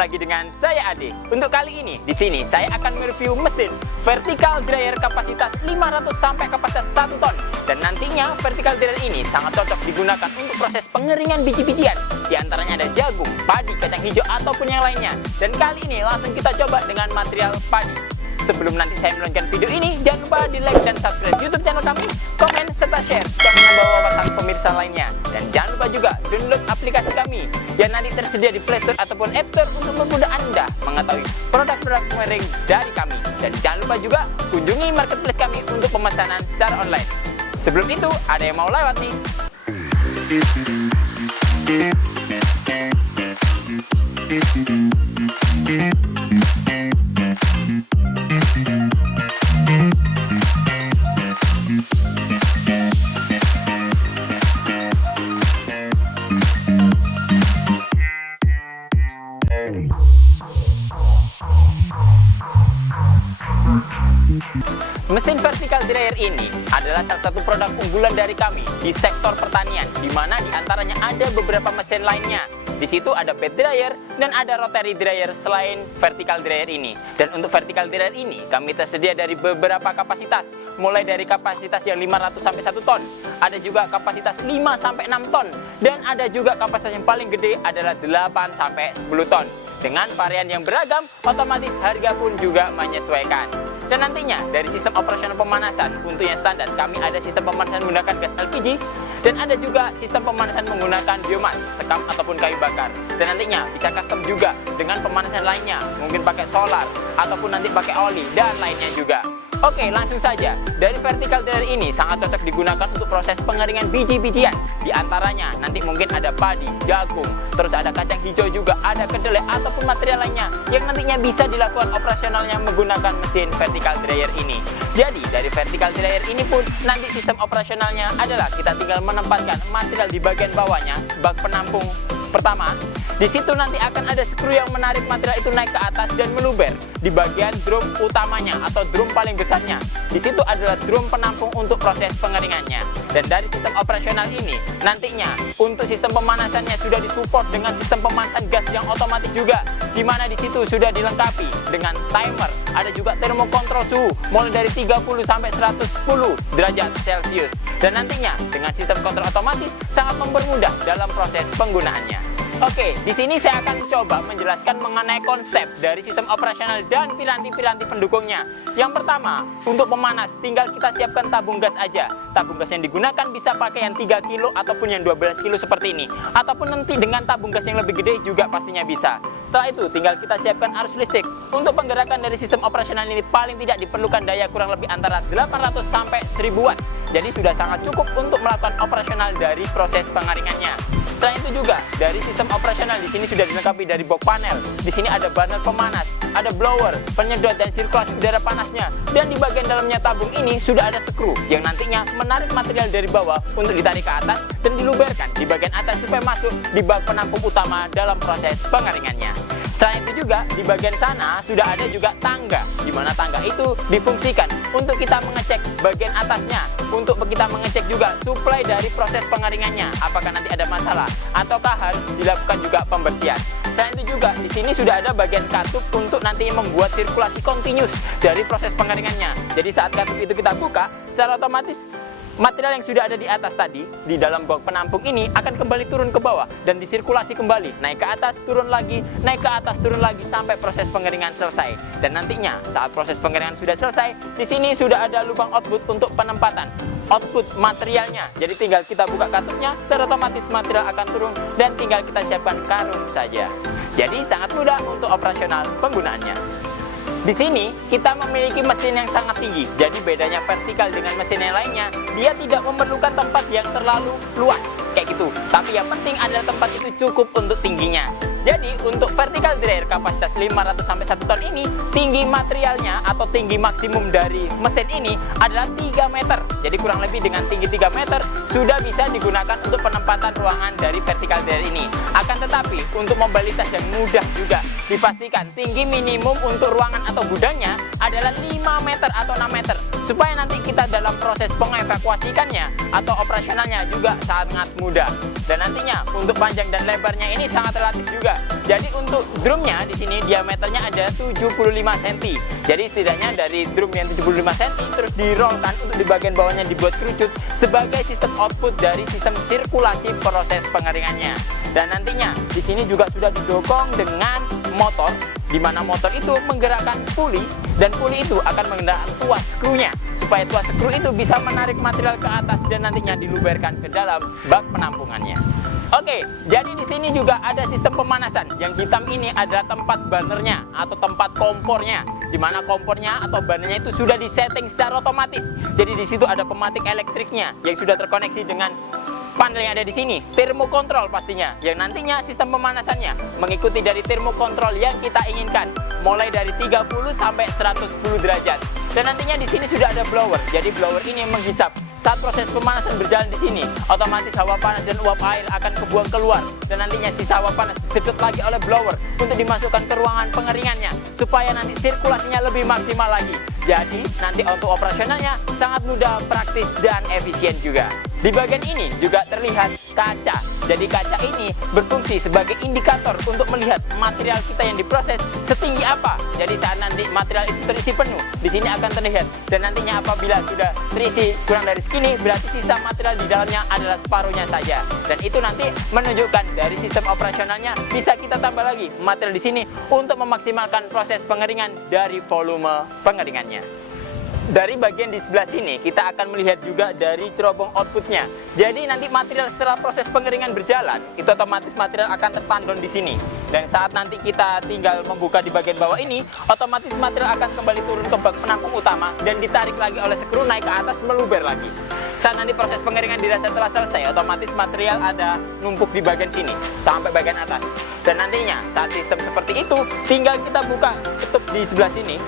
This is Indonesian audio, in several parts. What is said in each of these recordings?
lagi dengan saya Ade. Untuk kali ini, di sini saya akan mereview mesin vertical dryer kapasitas 500 sampai kapasitas 1 ton. Dan nantinya vertical dryer ini sangat cocok digunakan untuk proses pengeringan biji-bijian. Di antaranya ada jagung, padi, kacang hijau ataupun yang lainnya. Dan kali ini langsung kita coba dengan material padi. Sebelum nanti saya meluncurkan video ini, jangan lupa di like dan subscribe YouTube channel kami, komen serta share supaya menambah wawasan pemirsa lainnya. Dan jangan lupa juga download aplikasi kami yang nanti tersedia di Play Store ataupun App Store untuk memudahkan Anda mengetahui produk-produk wiring dari kami. Dan jangan lupa juga kunjungi marketplace kami untuk pemesanan secara online. Sebelum itu, ada yang mau lewat nih? Mesin vertical dryer ini adalah salah satu produk unggulan dari kami di sektor pertanian, di mana diantaranya ada beberapa mesin lainnya. Di situ ada bed dryer dan ada rotary dryer selain vertical dryer ini. Dan untuk vertical dryer ini kami tersedia dari beberapa kapasitas, mulai dari kapasitas yang 500 sampai 1 ton, ada juga kapasitas 5 sampai 6 ton, dan ada juga kapasitas yang paling gede adalah 8 sampai 10 ton. Dengan varian yang beragam, otomatis harga pun juga menyesuaikan. Dan nantinya dari sistem operasional pemanasan, untuk yang standar kami ada sistem pemanasan menggunakan gas LPG, dan ada juga sistem pemanasan menggunakan biomas, sekam ataupun kayu bakar. Dan nantinya bisa custom juga dengan pemanasan lainnya, mungkin pakai solar ataupun nanti pakai oli dan lainnya juga. Oke, langsung saja. Dari vertical dryer ini sangat cocok digunakan untuk proses pengeringan biji-bijian. Di antaranya nanti mungkin ada padi, jagung, terus ada kacang hijau juga, ada kedelai ataupun material lainnya yang nantinya bisa dilakukan operasionalnya menggunakan mesin vertical dryer ini. Jadi dari vertical dryer ini pun nanti sistem operasionalnya adalah kita tinggal menempatkan material di bagian bawahnya, bak penampung pertama. Di situ nanti akan ada skru yang menarik material itu naik ke atas dan meluber di bagian drum utamanya atau drum paling besarnya. Di situ adalah drum penampung untuk proses pengeringannya. Dan dari sistem operasional ini nantinya untuk sistem pemanasannya sudah disupport dengan sistem pemanasan gas yang otomatis juga, di mana di situ sudah dilengkapi dengan timer, ada juga termokontrol suhu mulai dari 30 sampai 110 derajat Celcius. Dan nantinya dengan sistem kontrol otomatis sangat mempermudah dalam proses penggunaannya. Oke, di sini saya akan coba menjelaskan mengenai konsep dari sistem operasional dan piranti-piranti pendukungnya. Yang pertama, untuk pemanas tinggal kita siapkan tabung gas aja. Tabung gas yang digunakan bisa pakai yang 3 kilo ataupun yang 12 kilo seperti ini. Ataupun nanti dengan tabung gas yang lebih gede juga pastinya bisa. Setelah itu tinggal kita siapkan arus listrik. Untuk penggerakan dari sistem operasional ini paling tidak diperlukan daya kurang lebih antara 800 sampai 1000 watt. Jadi sudah sangat cukup untuk melakukan operasional dari proses pengeringannya. Selain itu juga dari sistem operasional di sini sudah dilengkapi dari box panel. Di sini ada burner pemanas, ada blower, penyedot dan sirkulasi udara panasnya. Dan di bagian dalamnya tabung ini sudah ada skru yang nantinya menarik material dari bawah untuk ditarik ke atas dan diluberkan di bagian atas supaya masuk di bak penampung utama dalam proses pengeringannya. Selain itu juga di bagian sana sudah ada juga tangga, di mana tangga itu difungsikan untuk kita mengecek bagian atasnya, untuk kita mengecek juga suplai dari proses pengeringannya, apakah nanti ada masalah ataukah harus dilakukan juga pembersihan. Selain itu juga di sini sudah ada bagian katup untuk nantinya membuat sirkulasi continuous dari proses pengeringannya. Jadi saat katup itu kita buka, secara otomatis material yang sudah ada di atas tadi, di dalam box penampung ini akan kembali turun ke bawah dan disirkulasi kembali, naik ke atas, turun lagi, naik ke atas, turun lagi sampai proses pengeringan selesai. Dan nantinya saat proses pengeringan sudah selesai, di sini sudah ada lubang output untuk penempatan output materialnya. Jadi tinggal kita buka katupnya, secara otomatis material akan turun dan tinggal kita siapkan karung saja. Jadi sangat mudah untuk operasional penggunaannya. Di sini kita memiliki mesin yang sangat tinggi. Jadi bedanya vertikal dengan mesin yang lainnya, dia tidak memerlukan tempat yang terlalu luas kayak gitu. Tapi yang penting adalah tempat itu cukup untuk tingginya. Jadi untuk vertical dryer kapasitas 500 sampai 1 ton ini, tinggi materialnya atau tinggi maksimum dari mesin ini adalah 3 meter. Jadi kurang lebih dengan tinggi 3 meter sudah bisa digunakan untuk penempatan ruangan dari vertical dryer ini. Akan tetapi untuk mobilitas yang mudah juga dipastikan tinggi minimum untuk ruangan atau gudangnya adalah 5 meter atau 6 meter supaya nanti kita dalam proses mengevakuasikannya atau operasionalnya juga sangat mudah. Dan nantinya untuk panjang dan lebarnya ini sangat relatif juga. Jadi untuk drumnya di sini diameternya ada 75 cm. Jadi setidaknya dari drum yang 75 cm terus dirolkan untuk di bagian bawahnya dibuat kerucut sebagai sistem output dari sistem sirkulasi proses pengeringannya. Dan nantinya di sini juga sudah didukung dengan motor, di mana motor itu menggerakkan puli dan puli itu akan menggerakkan tuas skrunya supaya tuas skru itu bisa menarik material ke atas dan nantinya diluberkan ke dalam bak penampungannya. Oke, jadi di sini juga ada sistem pemanasan. Yang hitam ini adalah tempat burnernya atau tempat kompornya, di mana kompornya atau burnernya itu sudah disetting secara otomatis. Jadi di situ ada pematik elektriknya yang sudah terkoneksi dengan panel yang ada di sini, termokontrol pastinya, yang nantinya sistem pemanasannya mengikuti dari termokontrol yang kita inginkan, mulai dari 30 sampai 110 derajat. Dan nantinya di sini sudah ada blower. Jadi blower ini menghisap. Saat proses pemanasan berjalan di sini, otomatis hawa panas dan uap air akan kebuang keluar, dan nantinya sisa hawa panas disedot lagi oleh blower untuk dimasukkan ke ruangan pengeringannya supaya nanti sirkulasinya lebih maksimal lagi. Jadi nanti untuk operasionalnya sangat mudah, praktis, dan efisien juga. Di bagian ini juga terlihat kaca. Jadi kaca ini berfungsi sebagai indikator untuk melihat material kita yang diproses setinggi apa. Jadi saat nanti material itu terisi penuh, di sini akan terlihat. Dan nantinya apabila sudah terisi kurang dari segini, berarti sisa material di dalamnya adalah separuhnya saja. Dan itu nanti menunjukkan dari sistem operasionalnya bisa kita tambah lagi material di sini untuk memaksimalkan proses pengeringan dari volume pengeringannya. Dari bagian di sebelah sini kita akan melihat juga dari cerobong outputnya. Jadi nanti material setelah proses pengeringan berjalan, itu otomatis material akan tertandon di sini. Dan saat nanti kita tinggal membuka di bagian bawah ini, otomatis material akan kembali turun ke bak penampung utama dan ditarik lagi oleh skru naik ke atas meluber lagi. Saat nanti proses pengeringan dirasa telah selesai, otomatis material ada numpuk di bagian sini sampai bagian atas. Dan nantinya saat sistem seperti itu, tinggal kita buka tutup di sebelah sini,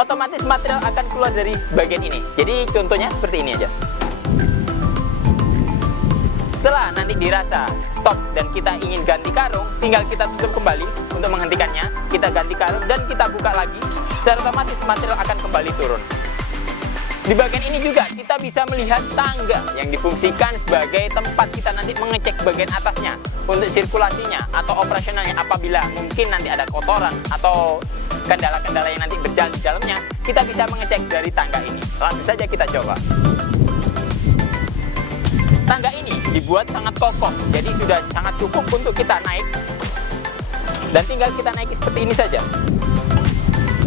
otomatis material akan keluar dari bagian ini. Jadi contohnya seperti ini aja. Setelah nanti dirasa stop dan kita ingin ganti karung, tinggal kita tutup kembali untuk menghentikannya. Kita ganti karung dan kita buka lagi, secara otomatis material akan kembali turun. Di bagian ini juga kita bisa melihat tangga yang difungsikan sebagai tempat kita nanti mengecek bagian atasnya untuk sirkulasinya atau operasionalnya. Apabila mungkin nanti ada kotoran atau kendala-kendala yang nanti berjalan di dalamnya, kita bisa mengecek dari tangga ini. Langsung saja kita coba. Tangga ini dibuat sangat kokoh, jadi sudah sangat cukup untuk kita naik. Dan tinggal kita naiki seperti ini saja.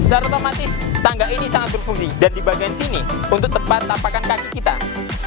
Secara otomatis tangga ini sangat berfungsi, dan di bagian sini untuk tempat tapakan kaki kita.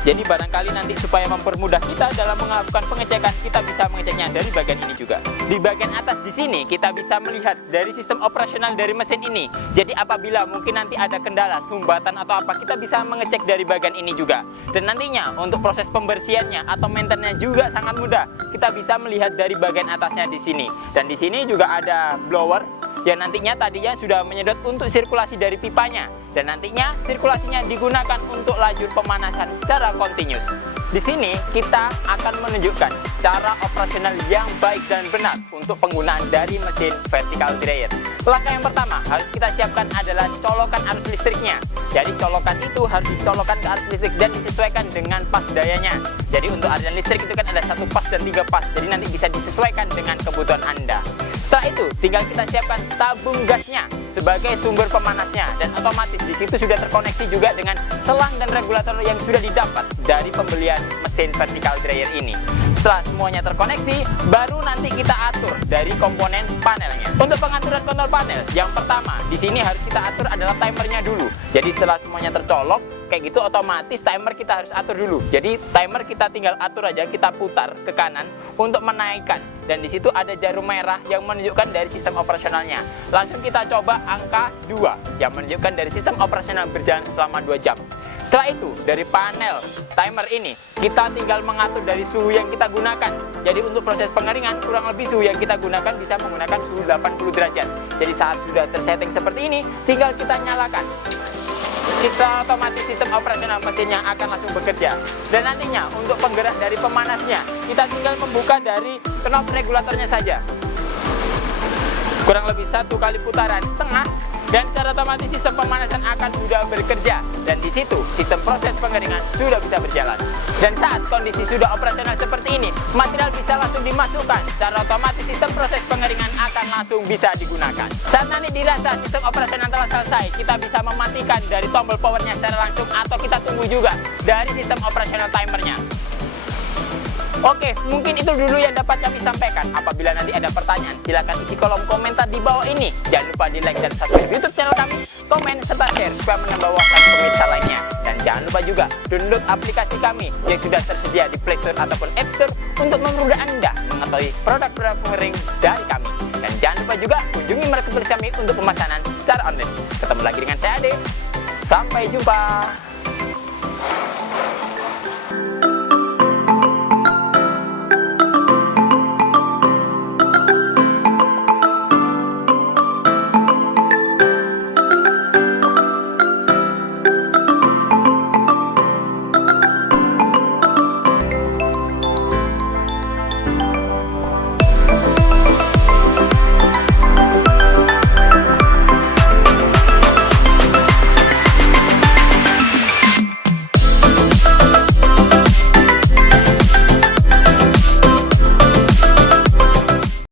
Jadi barangkali nanti supaya mempermudah kita dalam melakukan pengecekan, kita bisa mengeceknya dari bagian ini juga. Di bagian atas di sini kita bisa melihat dari sistem operasional dari mesin ini. Jadi apabila mungkin nanti ada kendala, sumbatan atau apa, kita bisa mengecek dari bagian ini juga. Dan nantinya untuk proses pembersihannya atau maintenance juga sangat mudah. Kita bisa melihat dari bagian atasnya di sini. Dan di sini juga ada blower yang nantinya tadinya sudah menyedot untuk sirkulasi dari pipanya, dan nantinya sirkulasinya digunakan untuk lajur pemanasan secara continuous. Di sini kita akan menunjukkan cara operasional yang baik dan benar untuk penggunaan dari mesin vertical dryer. Langkah yang pertama harus kita siapkan adalah colokan arus listriknya. Jadi colokan itu harus dicolokkan ke arus listrik dan disesuaikan dengan pas dayanya. Jadi untuk aliran listrik itu kan ada 1 pas dan 3 pas. Jadi nanti bisa disesuaikan dengan kebutuhan Anda. Setelah itu tinggal kita siapkan tabung gasnya sebagai sumber pemanasnya, dan otomatis di situ sudah terkoneksi juga dengan selang dan regulator yang sudah didapat dari pembelian mesin vertical dryer ini. Setelah semuanya terkoneksi, baru nanti kita atur dari komponen panelnya. Untuk pengaturan kontrol panel, yang pertama di sini harus kita atur adalah timernya dulu. Jadi setelah semuanya tercolok kayak gitu, otomatis timer kita harus atur dulu. Jadi timer kita tinggal atur aja, kita putar ke kanan untuk menaikkan. Dan di situ ada jarum merah yang menunjukkan dari sistem operasionalnya. Langsung kita coba angka 2 yang menunjukkan dari sistem operasional berjalan selama 2 jam. Setelah itu, dari panel timer ini, kita tinggal mengatur dari suhu yang kita gunakan. Jadi untuk proses pengeringan, kurang lebih suhu yang kita gunakan bisa menggunakan suhu 80 derajat. Jadi saat sudah tersetting seperti ini, tinggal kita nyalakan. Kita otomatis sistem operasional mesinnya akan langsung bekerja. Dan nantinya untuk penggerak dari pemanasnya, kita tinggal membuka dari knob regulatornya saja. Kurang lebih 1 kali putaran setengah, Dan secara otomatis sistem pemanasan akan sudah bekerja, dan di situ sistem proses pengeringan sudah bisa berjalan. Dan saat kondisi sudah operasional seperti ini, material bisa langsung dimasukkan. Secara otomatis sistem proses pengeringan akan langsung bisa digunakan. Saat nanti dirasa sistem operasional telah selesai, kita bisa mematikan dari tombol powernya secara langsung, atau kita tunggu juga dari sistem operasional timernya. Oke, mungkin itu dulu yang dapat kami sampaikan. Apabila nanti ada pertanyaan, silakan isi kolom komentar di bawah ini. Jangan lupa di like dan subscribe YouTube channel kami, komen serta share supaya menambah wawasan pemirsa lainnya. Dan jangan lupa juga download aplikasi kami yang sudah tersedia di Play Store ataupun App Store untuk mempermudah Anda mengetahui produk-produk pengering dari kami. Dan jangan lupa juga kunjungi marketplace kami untuk pemesanan secara online. Ketemu lagi dengan saya Ade. Sampai jumpa.